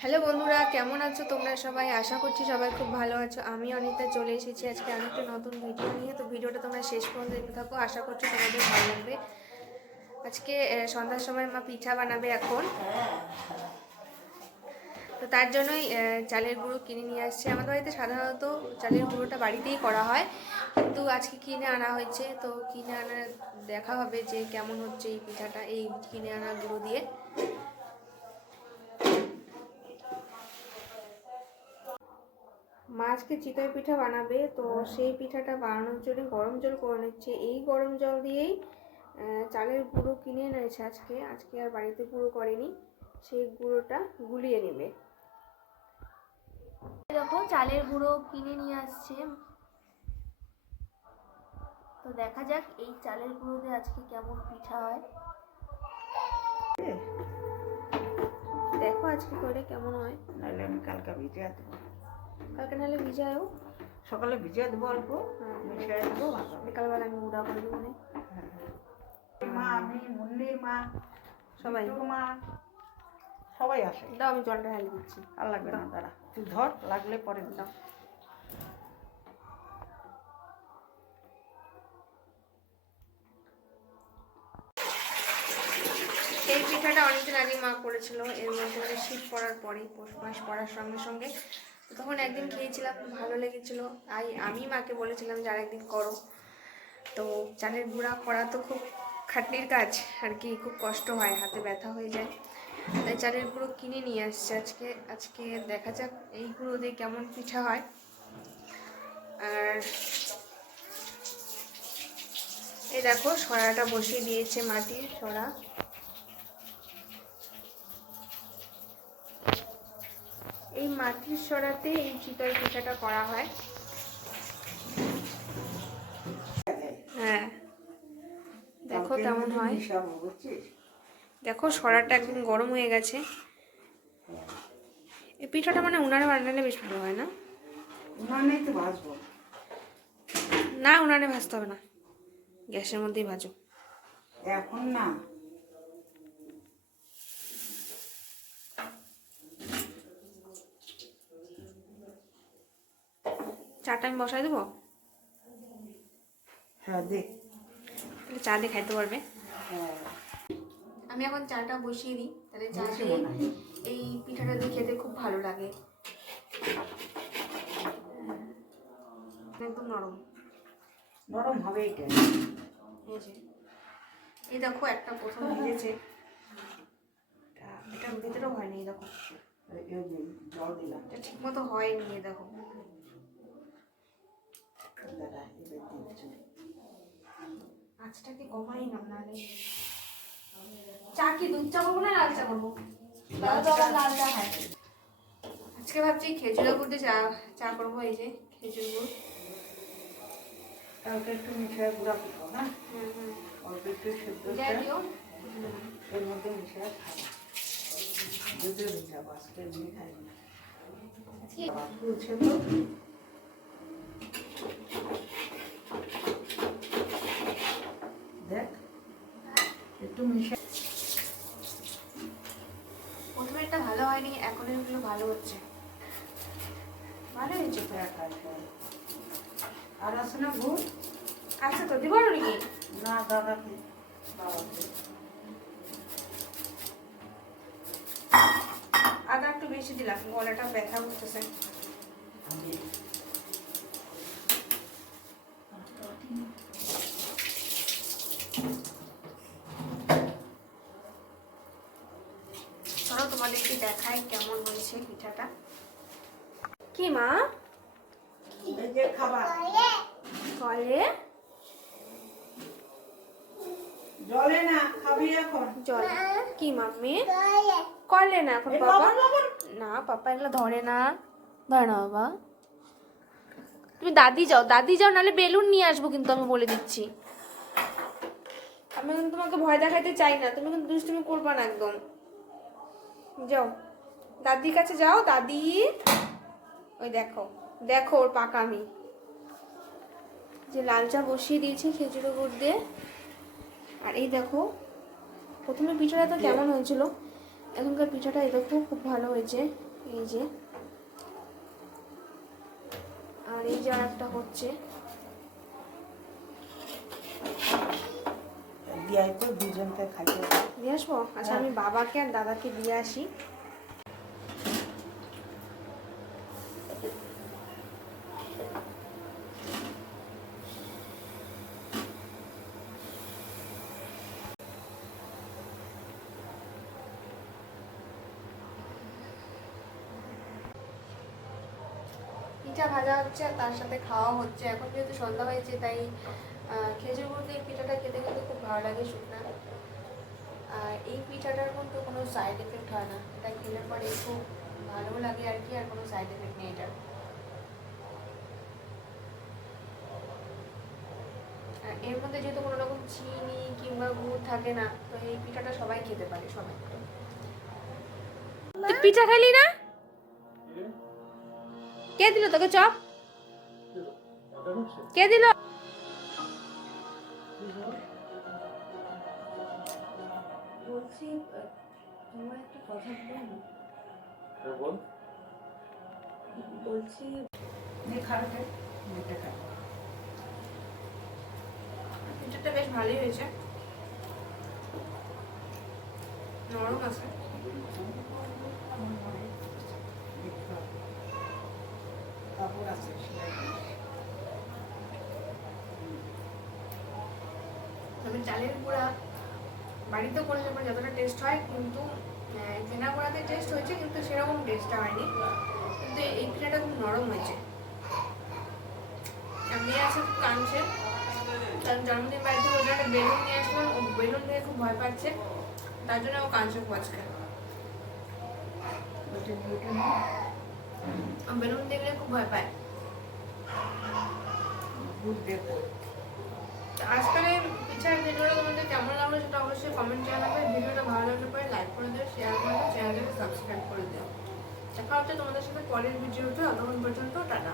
Hello বন্ধুরা, কেমন আছো তোমরা সবাই? আশা করছি সবাই খুব ভালো আছো। আমি অনিতা চলে এসেছি আজকে আরেকটা নতুন ভিডিও নিয়ে। তো ভিডিওটা তোমরা শেষ পর্যন্ত দেখতে থাকো, আশা করছি তোমাদের ভালো লাগবে। আজকে সন্ধ্যার সময় মা পিঠা বানাবে এখন, তো তার জন্যই চালের গুঁড়ো কিনে নিয়ে আসছে। আমাদের বাড়িতে সাধারণত চালের গুঁড়োটা বাড়িতেই করা হয়, কিন্তু আজকে কিনে আনা হয়েছে। তো কিনে আনা দেখা হবে যে কেমন হচ্ছে এই পিঠাটা এই কিনে আনা গুঁড়ো দিয়ে। মা আজকে চিতই পিঠা বানাবে, তো সেই পিঠাটা বানানোর জন্য গরম জল করে নিচ্ছে। এই গরম জল দিয়েই চালের গুঁড়ো কিনে এনেছে আজকে আর বাড়িতে গুঁড়ো করেনি, সেই গুঁড়োটা গুলিয়ে নেবে। দেখো চালের গুঁড়ো কিনে নিয়ে আসছে, তো দেখা যাক এই চালের গুঁড়ো দিয়ে আজকে কেমন পিঠা হয়। দেখো আজকে করে কেমন হয়। নাহলে আমি কালকে ভিজিয়ে দেবো। কালকে নাহলে ভিজায়ও, সকালে ভিজিয়ে দেবো অল্প, মিশিয়ে দেবো ভালো। বিকালবেলা আমি গুঁড়া করে দেবো। মা, আমি, মুন্নির মা, সবাই মা সবাই আসে। দাও, আমি জলটা ঢালি দিচ্ছি। আর লাগবে না, দাঁড়া তুই ধর, লাগলে পরে দাও। এই পিঠাটা অনেকদিন আগে মা করেছিল, এর মধ্যে মানে শীত পড়ার পরে, পৌষ মাস পড়ার সঙ্গে সঙ্গে। তো তখন একদিন খেয়েছিলাম, ভালো লেগেছিলো। আমি মাকে বলেছিলাম যে আরেকদিন করো। তো চালের গুঁড়া করা তো খুব খাটনির কাজ আর কি, খুব কষ্ট হয়, হাতে ব্যথা হয়ে যায়। তাই চালের গুঁড়ো কিনে নিয়ে আসছে আজকে দেখা যাক এই গুঁড়ো দিয়ে কেমন পিঠা হয়। আর এই দেখো সরাটা বসিয়ে দিয়েছে, মাটির সরা। এই মাটির সরাতে এই চিতই পিঠাটা করা হয়। হ্যাঁ, দেখো কেমন হয়। দেখো সরাটা একদম গরম হয়ে গেছে। এই পিঠাটা মানে উনানে বানালে বেশ ভালো হয় না? উনানেই তো ভাজবো। না, উনানে ভাজতে হবে না, গ্যাসের মধ্যেই ভাজো। এখন না, চাটা আমি বসাই দেবো, হ্যাঁ দেখ, তাহলে চা দিয়ে খাইতে পারবে। হ্যাঁ আমি এখন চাটা বসিয়ে দিই, তাহলে চা দিয়ে এই পিঠাটা দিয়ে খেতে খুব ভালো লাগে। একদম নরম নরম হবে এটা। এই যে এই দেখো একটা প্রথম ভিজেছে, এটা ভিতরেও হয়নি, দেখো জল দিলাম, এটা ঠিক মতো হয়নি। দেখো দাঁড়া এবার দিচ্ছি। আঁচটাকে কমাই না, নাহলে চা কি দুধ চা করবো না লাল চা করবো? লাল চা খায়। আজকে ভাবছি খেজুরের গুড় দিয়ে চা করবো। এই যে খেজুর গুড়, কালকে একটু মিশিয়ে গুঁড়া করবো। হ্যাঁ, অল্প একটু সেদ্ধ এর মধ্যে মিশিয়ে খাবো। দুধে মিশাবো, আজকে এমনি খাই না। তো দেখ একটু মিশিয়ে। প্রথমে একটা ভালো হয়নি, এখন এগুলো ভালো হচ্ছে, ভালো হয়েছে। আর আছে না গুড়? আচ্ছা, তো দিব নাকি? না, দাদাকে বাবাকে। আদা একটু বেশি দিলাম, গলাটা ব্যথা করতেছে। চলো তোমাদেরকে দেখাই কেমন হয়েছে পিঠাটা। কি মা? এই যে খাবার কলে জলে না, খাবি এখন জল? কি মাম্মি করলে না এখন পাপা? না পাপা এগুলো ধরে না, ধরে না বাবা। তুমি দাদি যাও, নাহলে বেলুন নিয়ে আসবো কিন্তু, আমি বলে দিচ্ছি। আমি কিন্তু তোমাকে ভয় দেখাতে চাই না, তুমি কিন্তু দুষ্টুমি করবা না একদম। যাও দাদির কাছে যাও, দাদি। ওই দেখো দেখো ওর পাকামি। যে লাল চা বসিয়ে দিয়েছি খেজুরের গুড় দিয়ে। আর এই দেখো প্রথমে পিঠাটা তো কেমন হয়েছিল, এখনকার পিঠাটা এটা খুব ভালো হয়েছে। এই যে, আর এই যে আর একটা হচ্ছে, দিয়ে তো দুজনকে খাইতে দিয়ে আসবো। আচ্ছা, আমি বাবাকে আর দাদাকে দিয়ে আসি। পিঠা ভাজা হচ্ছে আর তার সাথে খাওয়া হচ্ছে। এখন যেহেতু সন্ধ্যা হয়েছে তাই খেজুর গুড় দিয়ে পিঠাটা খেতে কিন্তু খুব ভালো লাগে শুকনা। আর এই পিঠাটার কিন্তু কোনো সাইড এফেক্ট হয় না, এটা খেলে পরে খুব ভালো লাগে আর কি, আর কোনো সাইড এফেক্ট নেই এটার। আর এর মধ্যে যেহেতু কোনো রকম চিনি কিংবা গুড় থাকে না, তো এই পিঠাটা সবাই খেতে পারে, সবাই। তুই পিঠা খালি না? কে দিল তোকে চপ? কে দিল? বলছি তোমার একটা কথা বলবো? বলছি খাওয়াতে মেটে খাবো। পিঠাটা বেশ ভালোই হয়েছে, নরম আছে। কাপড় আছে তবে চালের গুঁড়া বাড়িতে করলে পরে যতটা টেস্ট হয়, কিন্তু কেনা গুঁড়াতে টেস্ট হয়েছে, কিন্তু সেরকম টেস্টটা হয়নি। কিন্তু এই পিঠাটা খুব নরম হয়েছে। আমি আছে কাঁদছে, কারণ জন্মদিন বাড়িতে ওদের একটা বেলুন নিয়ে আসলাম, ও বেলুন দিয়ে খুব ভয় পাচ্ছে, তার জন্য ও কাঁদছে খুব আজকে। বেলুন দেখলে খুব ভয় পায়। আজকাল পিঠার ভিডিওটা তোমাদের কেমন লাগলো সেটা অবশ্যই কমেন্ট জানাবে। ভিডিওটা ভালো লাগলে পরে লাইক করে দিও, শেয়ার করে দিও, চ্যানেলটাকে সাবস্ক্রাইব করে দিও। দেখা হচ্ছে তোমাদের সাথে পরের ভিডিওতে। ততক্ষণ পর্যন্ত টাটা।